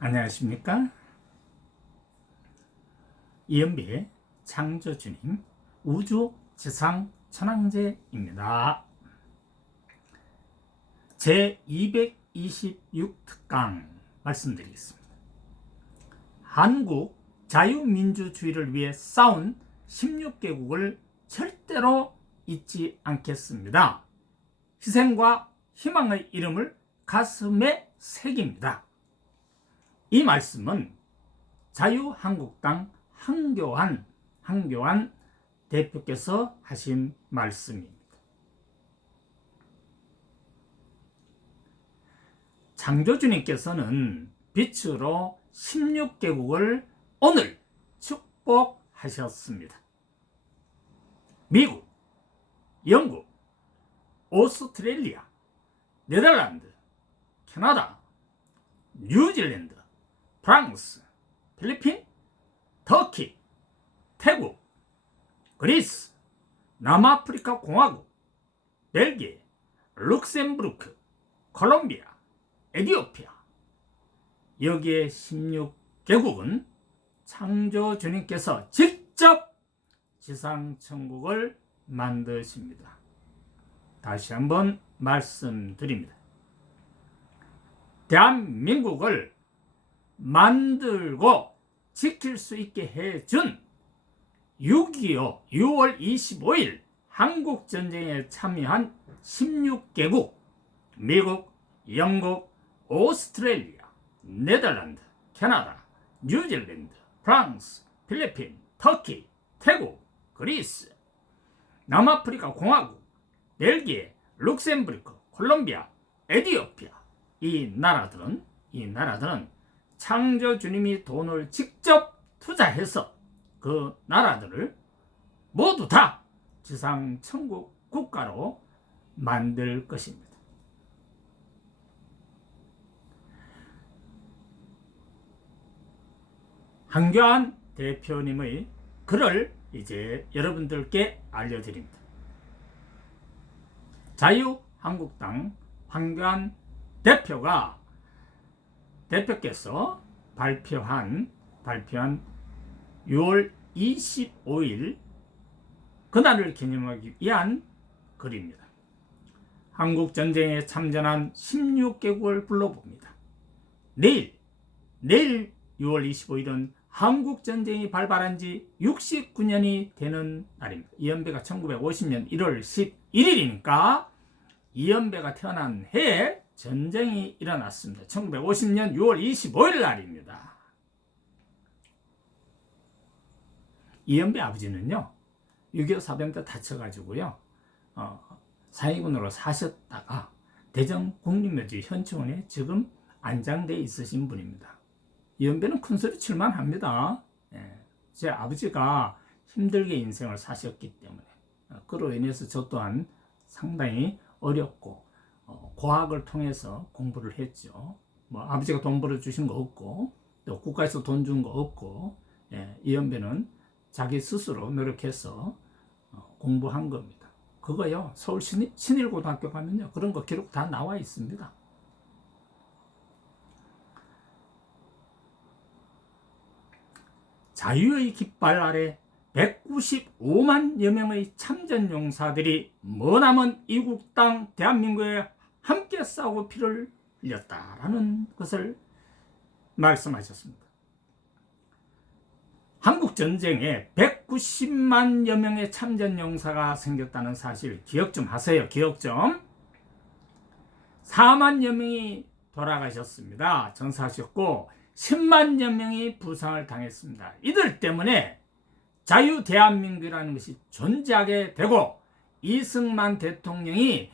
안녕하십니까? 이연비의 창조주님 우주지상천왕제입니다. 제226특강 말씀드리겠습니다. 한국 자유민주주의를 위해 싸운 16개국을 절대로 잊지 않겠습니다. 희생과 희망의 이름을 가슴에 새깁니다. 이 말씀은 자유한국당 한교안 대표께서 하신 말씀입니다. 창조주님께서는 빛으로 16개국을 오늘 축복하셨습니다. 미국, 영국, 오스트레일리아, 네덜란드, 캐나다, 뉴질랜드, 프랑스, 필리핀, 터키, 태국, 그리스, 남아프리카 공화국, 벨기에, 룩셈부르크, 콜롬비아, 에티오피아. 여기에 16개국은 창조주님께서 직접 지상천국을 만드십니다. 다시 한번 말씀드립니다. 대한민국을 만들고 지킬 수 있게 해준 6.25 6월 25일 한국전쟁에 참여한 16개국 미국, 영국, 오스트레일리아, 네덜란드, 캐나다, 뉴질랜드, 프랑스, 필리핀, 터키, 태국, 그리스, 남아프리카 공화국, 벨기에, 룩셈부르크, 콜롬비아, 에티오피아. 이 나라들은 창조주님이 돈을 직접 투자해서 그 나라들을 모두 다 지상천국 국가로 만들 것입니다. 한교안 대표님의 글을 이제 여러분들께 알려드립니다. 자유한국당 한교안 대표께서 발표한 6월 25일 그날을 기념하기 위한 글입니다. 한국전쟁에 참전한 16개국을 불러봅니다. 내일 6월 25일은 한국전쟁이 발발한 지 69년이 되는 날입니다. 이연배가 1950년 1월 11일이니까 이연배가 태어난 해에 전쟁이 일어났습니다. 1950년 6월 25일 날입니다. 이연배 아버지는요 6.25 사병 때 다쳐가지고요 사회군으로 사셨다가 대전 국립묘지 현충원에 지금 안장돼 있으신 분입니다. 이연배는 큰소리 칠만 합니다. 제 아버지가 힘들게 인생을 사셨기 때문에 그로 인해서 저 또한 상당히 어렵고 고학을 통해서 공부를 했죠. 뭐 아버지가 돈 벌어주신 거 없고 또 국가에서 돈 준 거 없고 이연배는 자기 스스로 노력해서 공부한 겁니다. 그거요 서울 신일고등학교 가면요 그런 거 기록 다 나와 있습니다. 자유의 깃발 아래 195만여 명의 참전용사들이 머나먼 이국 땅 대한민국에 함께 싸우고 피를 흘렸다라는 것을 말씀하셨습니다. 한국전쟁에 190만여 명의 참전용사가 생겼다는 사실 기억 좀 하세요. 기억 좀. 4만여 명이 돌아가셨습니다. 전사하셨고 10만여 명이 부상을 당했습니다. 이들 때문에 자유 대한민국이라는 것이 존재하게 되고 이승만 대통령이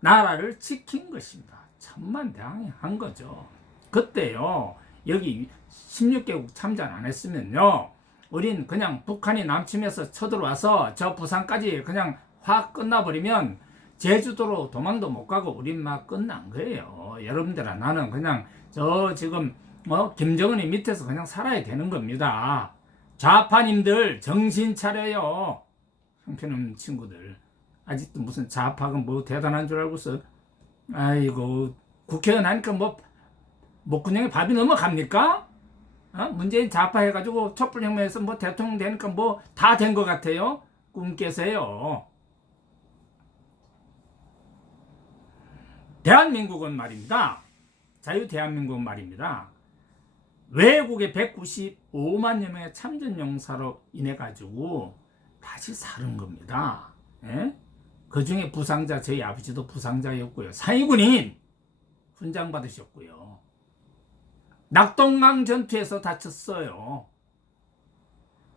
나라를 지킨 것입니다. 천만다행한 거죠. 그때요 여기 16개국 참전 안 했으면요 우린 그냥 북한이 남침해서 쳐들어와서 저 부산까지 그냥 확 끝나버리면 제주도로 도망도 못 가고 우린 막 끝난 거예요. 여러분들아 나는 그냥 저 지금 김정은이 밑에서 그냥 살아야 되는 겁니다. 좌파님들 정신 차려요. 형편없는 친구들 아직도 무슨 좌파가 뭐 대단한 줄 알고서 아이고 국회의원 하니까 뭐 목구멍에 밥이 넘어갑니까? 문재인 좌파해가지고 촛불혁명에서 뭐 대통령 되니까 뭐 다 된 것 같아요. 꿈 깨세요. 대한민국은 말입니다. 자유 대한민국은 말입니다. 외국의 195만여 명의 참전용사로 인해 가지고 다시 사는 겁니다. 예? 그 중에 부상자, 저희 아버지도 부상자였고요. 상위군인 훈장 받으셨고요. 낙동강 전투에서 다쳤어요.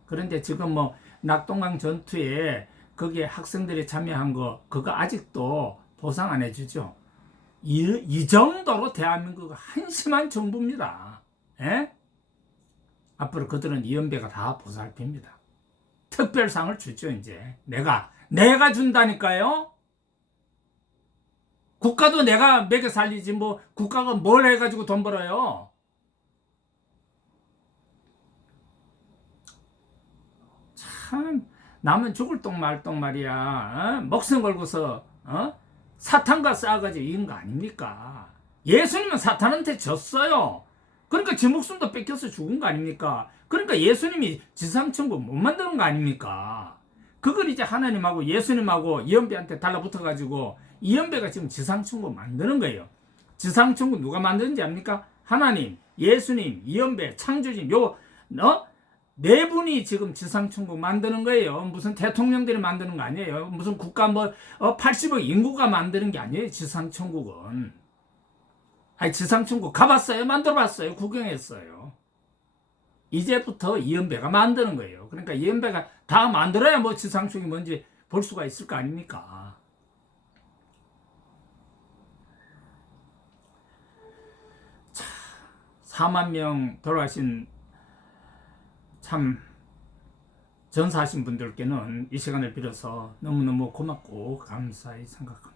그런데 지금 뭐 낙동강 전투에 거기에 학생들이 참여한 거 그거 아직도 보상 안 해주죠. 이 정도로 대한민국은 한심한 정부입니다. 예? 앞으로 그들은 이연배가 다 보살핍니다. 특별상을 주죠. 이제 내가 준다니까요. 국가도 내가 먹여 살리지 뭐 국가가 뭘 해가지고 돈 벌어요. 참 남은 죽을 똥 말 똥 말이야. 목숨 걸고서 사탄과 싸워가지고 이긴 거 아닙니까? 예수님은 사탄한테 졌어요. 그러니까 지 목숨도 뺏겨서 죽은 거 아닙니까? 그러니까 예수님이 지상천국 못 만드는 거 아닙니까? 그걸 이제 하나님하고 예수님하고 이연배한테 달라붙어가지고 이연배가 지금 지상천국 만드는 거예요. 지상천국 누가 만드는지 압니까? 하나님, 예수님, 이연배, 창조주님 네 분이 지금 지상천국 만드는 거예요. 무슨 대통령들이 만드는 거 아니에요. 무슨 국가 80억 인구가 만드는 게 아니에요. 지상천국은. 아니 지상천국 가봤어요? 만들어봤어요? 구경했어요? 이제부터 이연배가 만드는 거예요. 그러니까 이연배가 다 만들어야 뭐 지상천국이 뭔지 볼 수가 있을 거 아닙니까? 자, 4만 명 돌아가신 참 전사하신 분들께는 이 시간을 빌어서 너무너무 고맙고 감사히 생각합니다.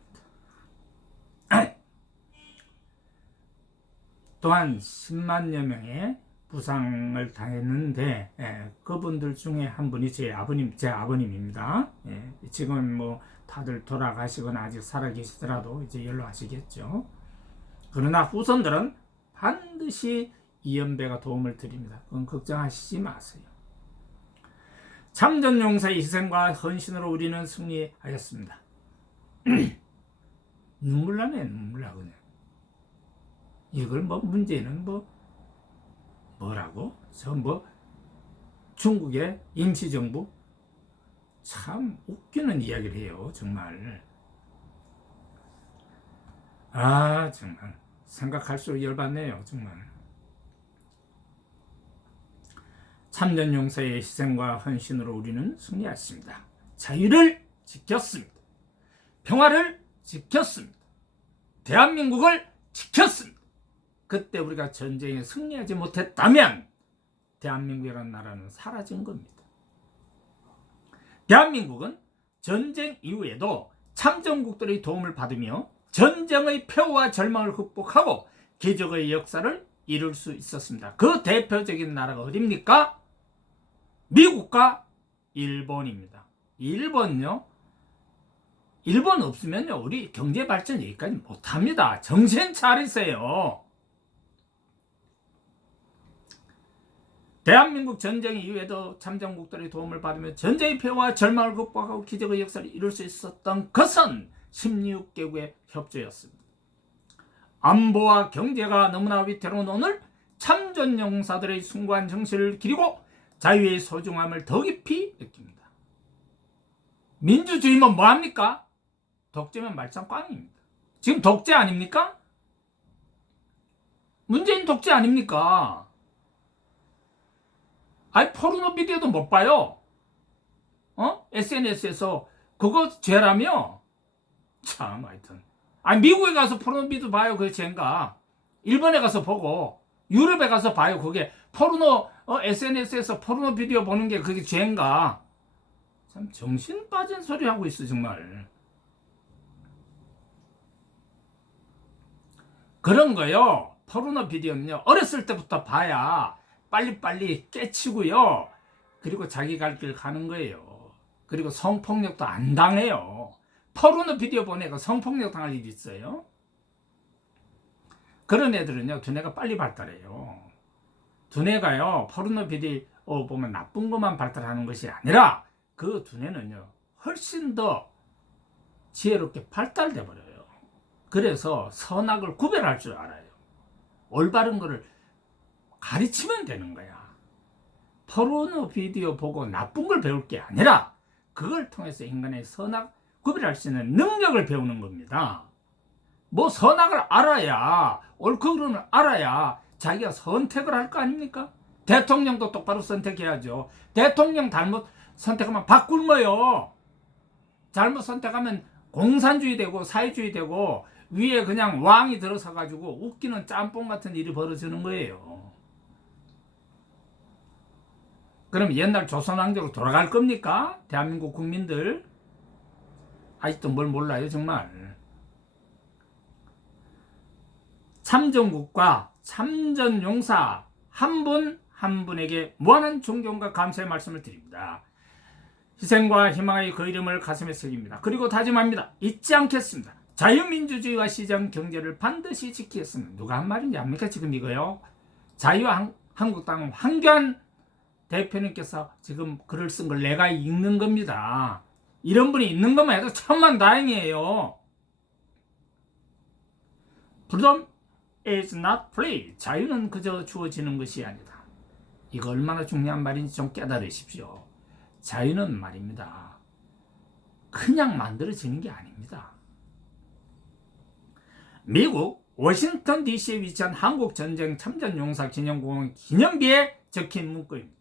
또한 10만여 명의 부상을 당했는데 그분들 중에 한 분이 제 아버님입니다. 지금 뭐 다들 돌아가시거나 아직 살아계시더라도 이제 연락하시겠죠. 그러나 후손들은 반드시 이연배가 도움을 드립니다. 그건 걱정하시지 마세요. 참전용사의 희생과 헌신으로 우리는 승리하였습니다. 눈물 나네, 눈물 나 그냥. 이걸 뭐 문제는 뭐라고? 중국의 임시정부? 참 웃기는 이야기를 해요, 정말. 정말 생각할수록 열받네요, 정말. 참전용사의 희생과 헌신으로 우리는 승리했습니다. 자유를 지켰습니다. 평화를 지켰습니다. 대한민국을 지켰습니다. 그때 우리가 전쟁에 승리하지 못했다면 대한민국이라는 나라는 사라진 겁니다. 대한민국은 전쟁 이후에도 참전국들의 도움을 받으며 전쟁의 폐허와 절망을 극복하고 기적의 역사를 이룰 수 있었습니다. 그 대표적인 나라가 어디입니까? 미국과 일본입니다. 일본 없으면요 우리 경제 발전 여기까지 못합니다. 정신 차리세요. 대한민국 전쟁 이후에도 참전국들의 도움을 받으며 전쟁의 폐허와 절망을 극복하고 기적의 역사를 이룰 수 있었던 것은 16개국의 협조였습니다. 안보와 경제가 너무나 위태로운 오늘 참전용사들의 숭고한 정신을 기리고 자유의 소중함을 더 깊이 느낍니다. 민주주의면 뭐합니까? 독재면 말짱 꽝입니다. 지금 독재 아닙니까? 문재인 독재 아닙니까? 포르노 비디오도 못 봐요. SNS에서 그거 죄라며? 참 하여튼 미국에 가서 포르노 비디오 봐요. 그게 죄인가? 일본에 가서 보고 유럽에 가서 봐요. 그게 포르노 SNS에서 포르노 비디오 보는 게 그게 죄인가? 참 정신 빠진 소리 하고 있어 정말. 그런 거요. 포르노 비디오는요 어렸을 때부터 봐야 빨리빨리 깨치고요. 그리고 자기 갈 길 가는 거예요. 그리고 성폭력도 안 당해요. 포르노 비디오 보내가 성폭력 당할 일이 있어요? 그런 애들은요, 두뇌가 빨리 발달해요. 두뇌가요, 포르노 비디오 보면 나쁜 것만 발달하는 것이 아니라 그 두뇌는요, 훨씬 더 지혜롭게 발달돼 버려요. 그래서 선악을 구별할 줄 알아요. 올바른 거를 가르치면 되는 거야. 포르노 비디오 보고 나쁜 걸 배울 게 아니라 그걸 통해서 인간의 선악 구별할 수 있는 능력을 배우는 겁니다. 뭐 선악을 알아야, 옳고 그름을 알아야 자기가 선택을 할 거 아닙니까? 대통령도 똑바로 선택해야죠. 대통령 잘못 선택하면 밥 굶어요. 잘못 선택하면 공산주의 되고 사회주의 되고 위에 그냥 왕이 들어서 가지고 웃기는 짬뽕 같은 일이 벌어지는 거예요. 그럼 옛날 조선왕조로 돌아갈 겁니까? 대한민국 국민들 아직도 뭘 몰라요 정말. 참전국과 참전용사 한 분 한 분에게 무한한 존경과 감사의 말씀을 드립니다. 희생과 희망의 그 이름을 가슴에 새깁니다. 그리고 다짐합니다. 잊지 않겠습니다. 자유민주주의와 시장 경제를 반드시 지키겠습니다. 누가 한 말인지 압니까? 지금 이거요. 자유한국당 황교안 대표님께서 지금 글을 쓴 걸 내가 읽는 겁니다. 이런 분이 있는 것만 해도 천만다행이에요. Freedom is not free. 자유는 그저 주어지는 것이 아니다. 이거 얼마나 중요한 말인지 좀 깨달으십시오. 자유는 말입니다, 그냥 만들어지는 게 아닙니다. 미국 워싱턴 DC에 위치한 한국전쟁 참전용사 기념공원 기념비에 적힌 문구입니다.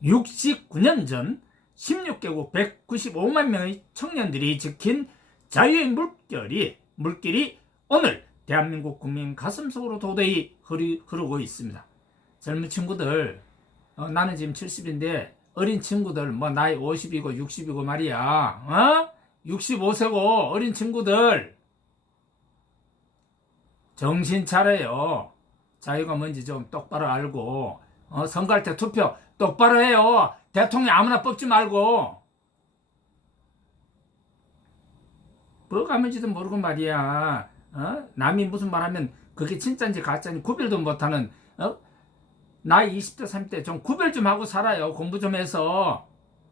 69년 전 16개국 195만 명의 청년들이 지킨 자유의 물길이 오늘 대한민국 국민 가슴속으로 도저히 흐르고 있습니다. 젊은 친구들, 나는 지금 70인데 어린 친구들, 뭐 나이 50이고 60이고 말이야, 65세고 어린 친구들 정신 차려요. 자유가 뭔지 좀 똑바로 알고, 선거할 때 투표 똑바로 해요. 대통령 아무나 뽑지 말고. 뭐가 뭔지도 모르고 말이야. 남이 무슨 말하면 그게 진짜인지 가짜인지 구별도 못하는, 나이 20대 30대 좀 구별 좀 하고 살아요. 공부 좀 해서.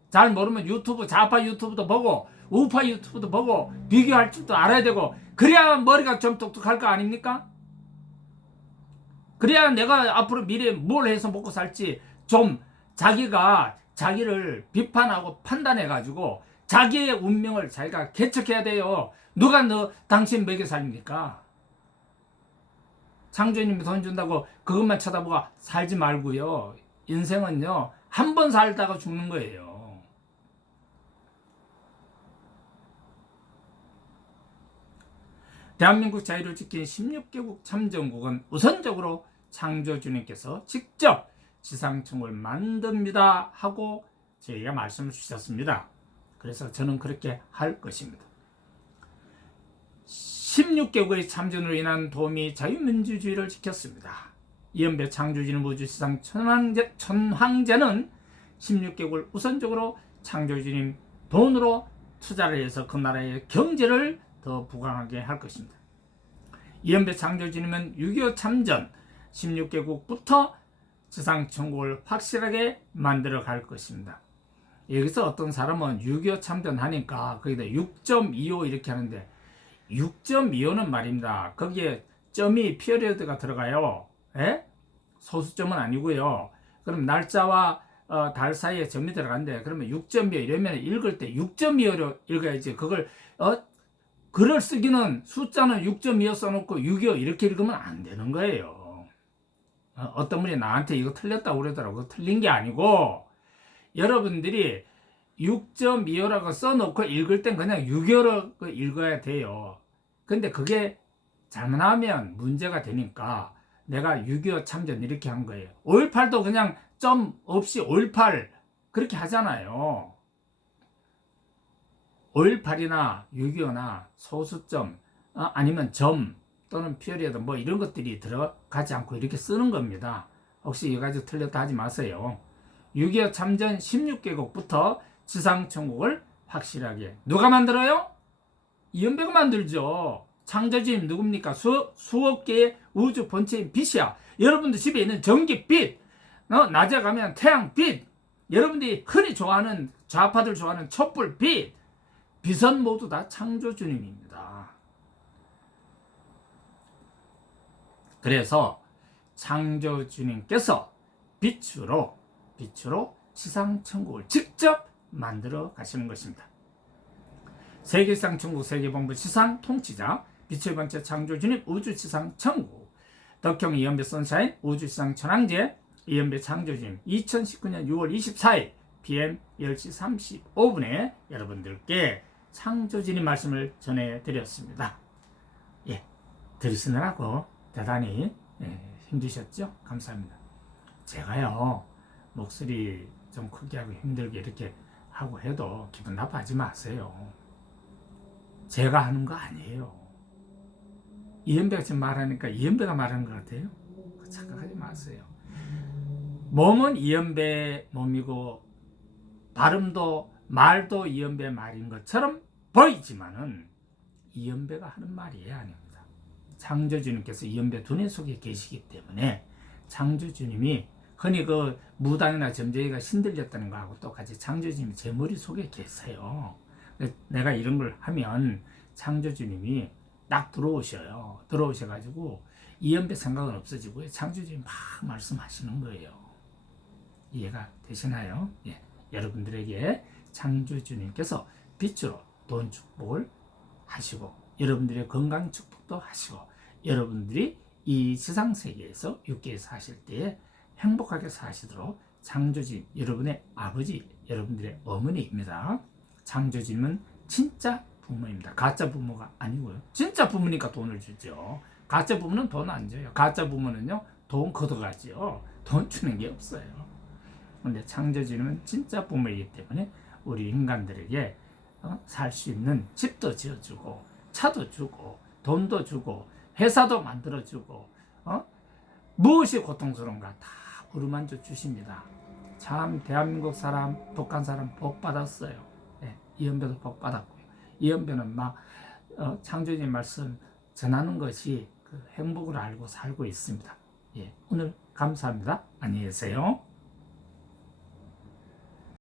잘 모르면 유튜브, 좌파 유튜브도 보고 우파 유튜브도 보고 비교할 줄도 알아야 되고, 그래야 머리가 좀 똑똑할 거 아닙니까? 그래야 내가 앞으로 미래에 뭘 해서 먹고 살지 좀 자기가 자기를 비판하고 판단해가지고 자기의 운명을 자기가 개척해야 돼요. 누가 당신 먹여 살립니까? 창조님이 돈 준다고 그것만 쳐다보고 살지 말고요. 인생은요, 한 번 살다가 죽는 거예요. 대한민국 자유를 지킨 16개국 참전국은 우선적으로 창조주님께서 직접 지상청을 만듭니다 하고 저희가 말씀을 주셨습니다. 그래서 저는 그렇게 할 것입니다. 16개국의 참전으로 인한 도움이 자유민주주의를 지켰습니다. 이연배 창조주님 우주시상 천황제는 16개국을 우선적으로 창조주님 돈으로 투자를 해서 그 나라의 경제를 더 부강하게 할 것입니다. 이연배 창조주님은 6.25 참전 16개국부터 지상천국을 확실하게 만들어 갈 것입니다. 여기서 어떤 사람은 6.25 참전하니까 거기다 6.25 이렇게 하는데, 6.25는 말입니다, 거기에 점이 피어리어드가 들어가요. 소수점은 아니고요. 그럼 날짜와 달 사이에 점이 들어간대. 그러면 6.25 이러면 읽을 때 6.25로 읽어야지. 그걸 글을 쓰기는 숫자는 6.25 써놓고 6.25 이렇게 읽으면 안 되는 거예요. 어떤 분이 나한테 이거 틀렸다고 그러더라고. 틀린 게 아니고, 여러분들이 6.25라고 써놓고 읽을 땐 그냥 6.25라고 읽어야 돼요. 근데 그게 잘못하면 문제가 되니까 내가 6.25 참전 이렇게 한 거예요. 5.18도 그냥 점 없이 5.18 그렇게 하잖아요. 5.18이나 6.25나 소수점, 아니면 점 또는 피어리어드 뭐 이런 것들이 들어가지 않고 이렇게 쓰는 겁니다. 혹시 이거 가지고 틀렸다 하지 마세요. 6.25 참전 16개국부터 지상천국을 확실하게 누가 만들어요? 이연배가 만들죠. 창조주님 누굽니까? 수억 개의 우주 본체인 빛이야. 여러분들 집에 있는 전기빛, 낮에 가면 태양빛, 여러분들이 흔히 좋아하는, 좌파들 좋아하는 촛불빛, 빛은 모두 다 창조주님입니다. 그래서 창조주님께서 빛으로 지상천국을 직접 만들어 가시는 것입니다. 세계지상천국 세계본부 지상 통치자, 빛의 번째 창조주님 우주지상천국, 덕형 이연배 선샤인 우주지상천왕제 이연배 창조주님 2019년 6월 24일 PM 10시 35분에 여러분들께 창조주님 말씀을 전해드렸습니다. 예, 들으시느라고 대단히 힘드셨죠? 감사합니다. 제가요 목소리 좀 크게 하고 힘들게 이렇게 하고 해도 기분 나빠하지 마세요. 제가 하는 거 아니에요. 이연배가 지금 말하니까 이연배가 말하는 것 같아요. 착각하지 마세요. 몸은 이연배 몸이고 발음도 말도 이연배 말인 것처럼 보이지만은 이연배가 하는 말이 아닙니다. 창조주님께서 이연배 두뇌 속에 계시기 때문에 창조주님이 흔히 그 무당이나 점쟁이가 신들렸다는 거하고 똑같이 창조주님이 제 머릿속에 계세요. 내가 이런 걸 하면 창조주님이 딱 들어오셔요. 들어오셔가지고 이연배 생각은 없어지고요. 창조주님이 막 말씀하시는 거예요. 이해가 되시나요? 예. 여러분들에게 창조주님께서 빛으로 돈 축복을 하시고 여러분들의 건강 축복도 하시고 여러분들이 이 지상세계에서 육계에서 사실 때에 행복하게 사시도록 창조주님, 여러분의 아버지, 여러분들의 어머니입니다. 창조주님은 진짜 부모입니다. 가짜 부모가 아니고요. 진짜 부모니까 돈을 주죠. 가짜 부모는 돈 안 줘요. 가짜 부모는요, 돈 걷어가죠. 돈 주는 게 없어요. 근데 창조주님은 진짜 부모이기 때문에 우리 인간들에게 살 수 있는 집도 지어주고 차도 주고 돈도 주고 회사도 만들어주고 무엇이 고통스러운가 다 어루만져 주십니다. 참 대한민국 사람, 북한 사람 복 받았어요. 네, 이연배도 복 받았고요. 이연배는 막 창조주님 말씀 전하는 것이 그 행복을 알고 살고 있습니다. 예, 오늘 감사합니다. 안녕히 계세요.